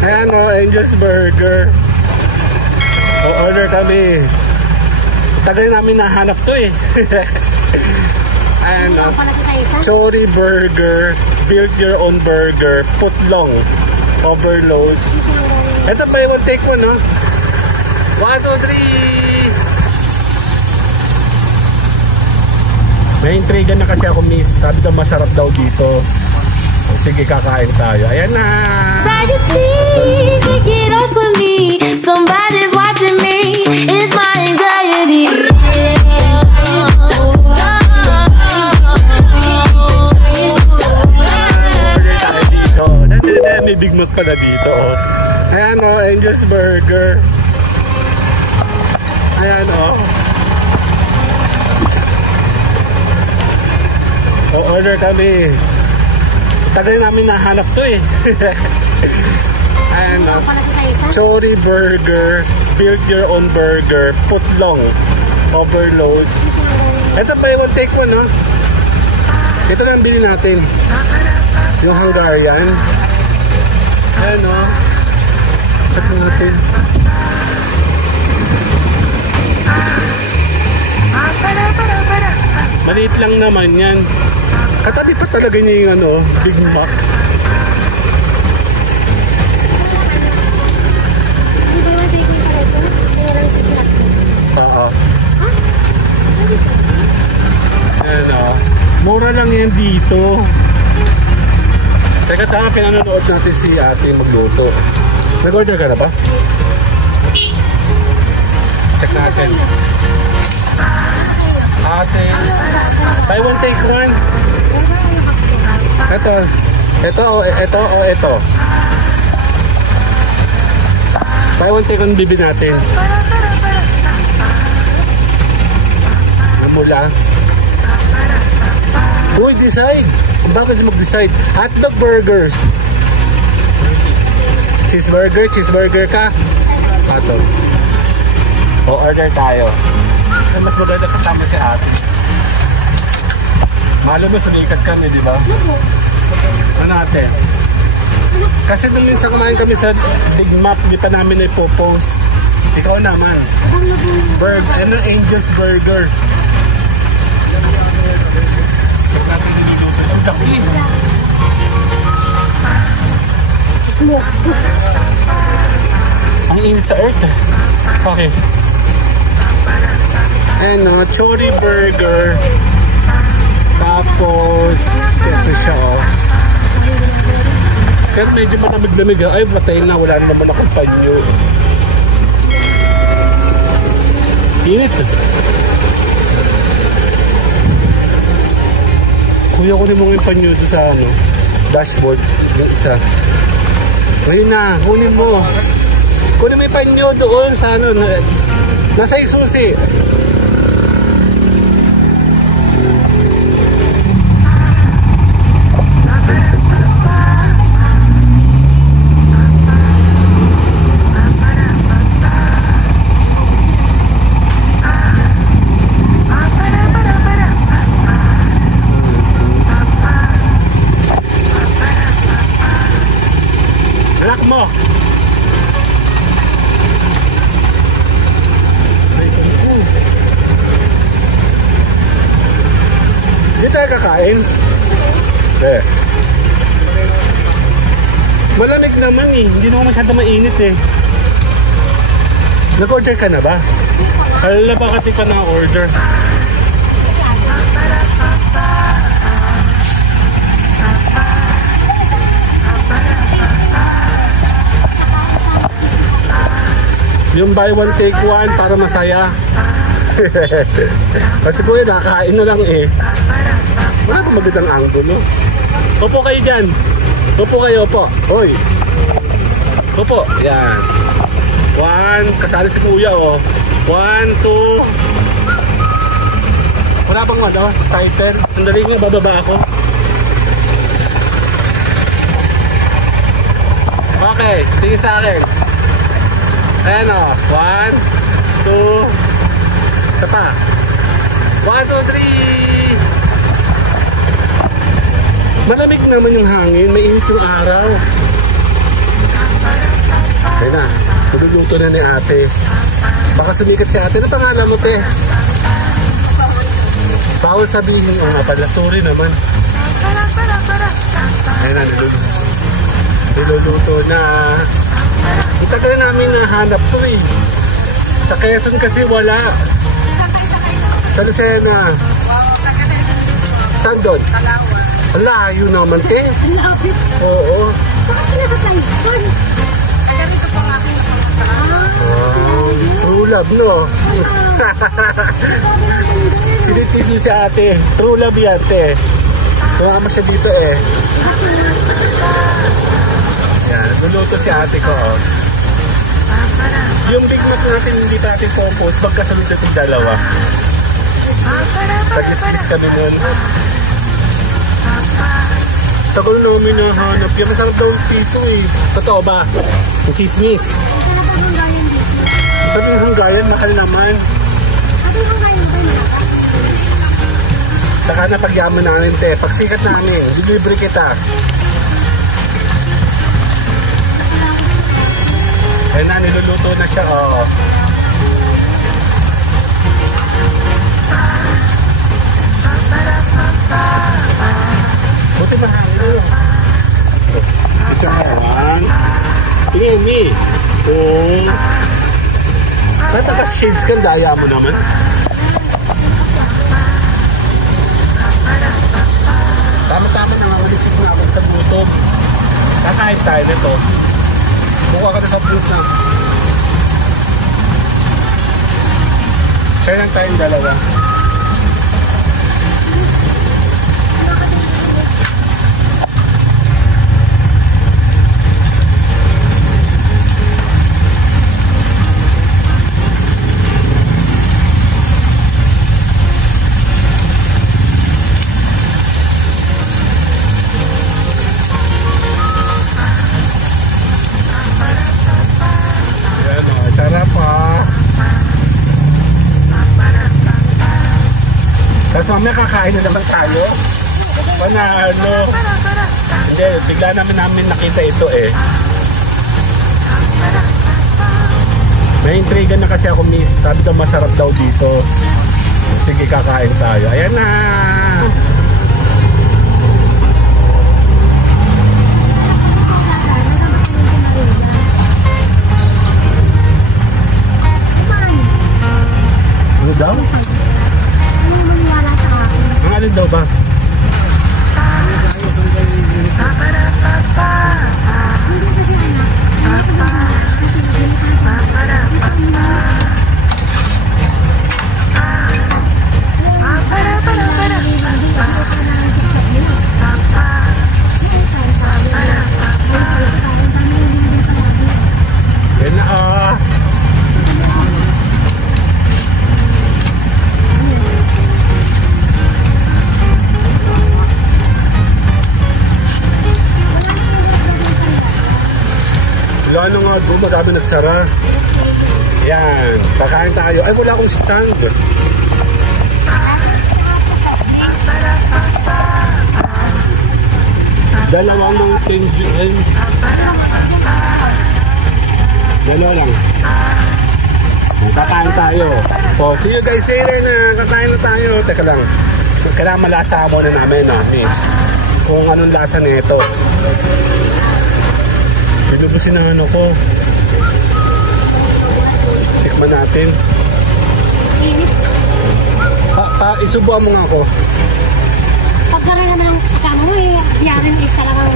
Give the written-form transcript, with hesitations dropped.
Ayan o, Angel's Burger. O-order kami. Tagal namin nahanap to eh. Ayan o, Chori Burger. Build your own burger. Footlong. Overload. Ito buy one take one no? 1, 2, 3. May intriga na kasi ako miss. Sabi daw masarap daw dito. Sige, kakain tayo. Ayan na. Get off of me. Somebody's watching me. It's my anxiety. May Big Mac pala dito. Ayan o, Angel's Burger. Ayan o. O-order kami. Tagal namin nahanap to eh. Ayan o. Chori Burger. Build your own burger. Footlong. Overload. Ito buy one take one no? Ito lang bilhin natin. Yung Hungarian. Ayan o. Check natin. Maliit lang naman yan. Katabi pa talaga niya yung ano, Big Mac. Oo. Ayan o. Mura lang yan dito. Teka, pinanonood natin si ate magluto. Nag-order ka na ba? Check natin. Ate. Buy one, take one. Ito. Buy one, take one bibi natin. Namula. Uy, decide. Bakit mag-decide? Hotdog burgers. Cheeseburger ka? Hotdog. O, order tayo. Mas maganda kasama si ate. Malo mo, sumikat kami, di ba? Ano natin? Kasi nung minsan kumain kami sa Big Mac, di pa namin ipopost. Ikaw naman. Ano, Angel's Burger. Ang taki. Smokes. Ang init sa earth. Okay. Ano, Chori Burger. Tapos, ito siya oh. Kaya medyo malamig-lamig. Ay, matay na. Wala naman akong panyo. Init. Kuya, kunin mo yung panyo doon sa ano, dashboard. Yung isa. Ngayon na, kunin mo. Kunin mo yung panyo doon sa ano, nasa isusi. Kakain? Eh. Malamig naman eh. Hindi naman masyado mainit eh. Nag-order ka na ba? Alala ba kati pa na-order? Yung buy one take one para masaya. Kasi kuya, nakakain na lang eh. Wala pa magandang angulo. Opo kayo dyan. Opo kayo, opo. Hoy. Opo. Yan. 1. Kasali si kuya, oh. 1, 2. Wala pang ano? Title. Sandali nga, bababa ako. Okay. Tingin sa akin. Ayan, oh. 1, 2. Isa pa. 1, 2, 3. Malamig naman yung hangin, mainit yung araw. niluluto na ni ate. Baka sumikat si ate. Ano pangalan mo, te? Bawal sabihin nga pala. Sorry naman. Ayan na, niluluto na. Ang tagal namin nahanap to eh. Sa Quezon kasi wala. Sa Lucena. Saan doon? Ang layo naman, te. Ang lapit. Oo. Bakit nasa Tyston? Nagarito po ang aking True love, no? Chinichismi si ate. True love yan, te. Sumama siya dito eh. Yan, naguluto si ate ko. Oh. Yung Big Mac natin, hindi natin focus. Magkasunod natin dalawa. Sagis-gis kami nun. Tagal namin nahanap. Yung masarap daw dito eh. Totoo ba? Yung chismis. Sabi yung hanggayan, mahal naman. Saka na pagyaman namin, te. Pagsikat namin, delivery kita. Ayun na, niluluto na siya, oh. Buti mahangin. Diyan. Tingin, me. Oh. Kahit naka-shades ka, daya mo naman. Tama-tama na malisip na ako sa gutom. Kakain tayo nito. Buka ka na sa booth na. Share lang tayong dalawa. Tapos mamaya kakain na naman tayo. Panalo. Hindi, bigla namin nakita ito eh. May intriga na kasi ako, miss. Sabi daw masarap daw dito. Sige, kakain tayo. Ayan na. Ano daw? Ang alin daw ba? Yan na ah. Wala na nga doon, marami nagsara. Yan, kakain tayo. Ay, wala akong stand. Dalawang ng tenjuen. Dalawa lang. Kakain tayo. So, see you guys later na. Kakain na tayo. Teka lang. Kailangan malasa mo na namin, miss. Kung anong lasa nito. Pinubusin na ano ko. Tikman natin. Isubuan mo nga ako. Pag gano'n naman ang kasama mo eh, yarin isa lang ang...